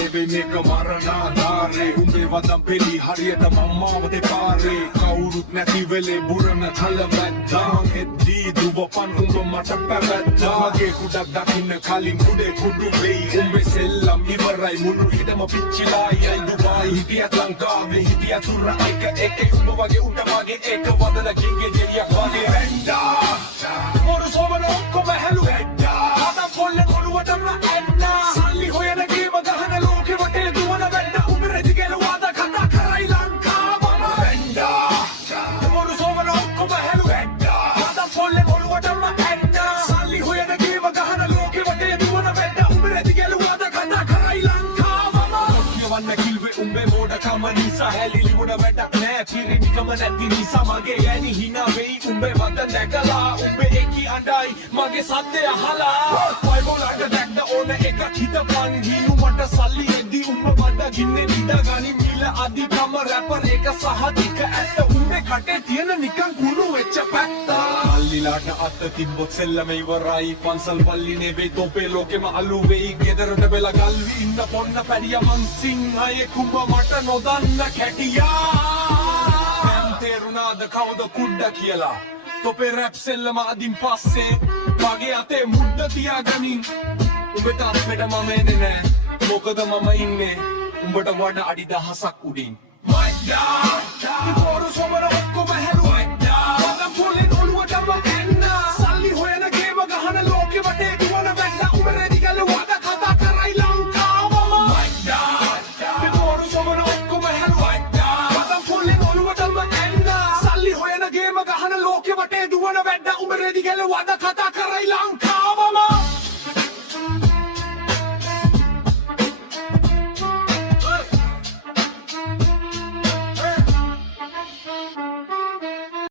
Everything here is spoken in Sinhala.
නෙවෙයි මේක මරණාධාරේ උඹේ වදම් පෙළි හරියට මම්මාවතේ පාරේ කවුරුත් නැති වෙලේ බුරන කලවැද්දා එද්දී දුවපන් උඹ මට පැවැද්දා මගේ කුඩක් දකින්න කලින් කුඩේ කුඩු වෙයි උඹේ සෙල්ලම් ඉවරයි මුළු හිතම පිච්චිලා යයි දුබායි හිටියත් ලංකාවේ හිටියත් තුර එක උඹ වගේ උන්ට මගේ එක වදන කිංගේ දෙවියක් වගේ වැන්දා මොරු සෝමන ඔක්කොම හැලු වැන්දා අද පොල්ලේ කොළුවටම ඇන්නා සල්ලි හොයන ගේම ගහන ලෝකෙ වටේ දුවන වැන්දා උඹ රෙදි ගැලුවාද කතා කරයි ලංකාවම වැන්දා මොරු සෝමන ඔක්කොම හැලු වැන්දා අද පොල්ලේ කොළුවටම ඇන්නා සල්ලි හොයන ගේම ගහන ලෝකෙ වටේ දුවන වැන්දා උඹ රෙදි ගැලුවාද කතා කරයි ලංකාවම කියවන්න කිල්වේ උඹේ මෝඩකම නිසා හැලිලි වුණ වැඩක් නෑ පිරිමිකම නැති නිසා මගේ යැනි හිනා වෙයි උඹේ වද දැකලා උඹේ එකි අඬයි මගේ සද්දය අහලා පයිබෝලට දැක්ද ඕන එකක් හිතපන් හිනු මට සල්ලි එද්දි උඹ වඩ ගින්නේ නිදාගනි මිල අධිකම රැපර් එක සහතික ඇත්ත උඹේ කටේ තියෙන නිකන් කුණු වෙච්ච පැත්තා මල්ලිලාට අත තිබ්බොත් සෙල්ලම ඉවරයි පන්සල් පල්ලි නෙවෙයි තොපේ ලෝකෙම අලු වෙයි ගෙදරට වෙලා ගල්වි ඉන්න පොන්න පැඩිය මං සිංහයෙක් උඹ මට නොදන්න කැටියා තේරුණාද කවුද කුඩ්ඩ කියලා තොපේ රැප් සෙල්ලම අදින් පස්සේ මගේ අතේ මුඩ්ඩ තියාගනින් උඹට අත්පෙට මම එන්නේ නෑ මොකද මම ඉන්නේ උඹට වඩා අඩි 1000ක් උඩින් මයිඩා පොරු සොමර ඔක්කොම හැලුවා වදම් පොලෙන් ඔළුවටම එන්නා සල්ලි හොයන ගේම ගහන ලෝකෙ වටේ දුවන වැන්දා උඹ රෙදි ගැලුවාද කතා කරයි ලංකාවම මයිඩා පොරු සොමර ඔක්කොම හැලුවා වදම් පොලෙන් ඔළුවටම එන්නා සල්ලි හොයන ගේම ගහන ලෝකෙ වටේ දුවන වැන්දා උඹ රෙදි ගැලුවාද කතා කරයි ලංකාවම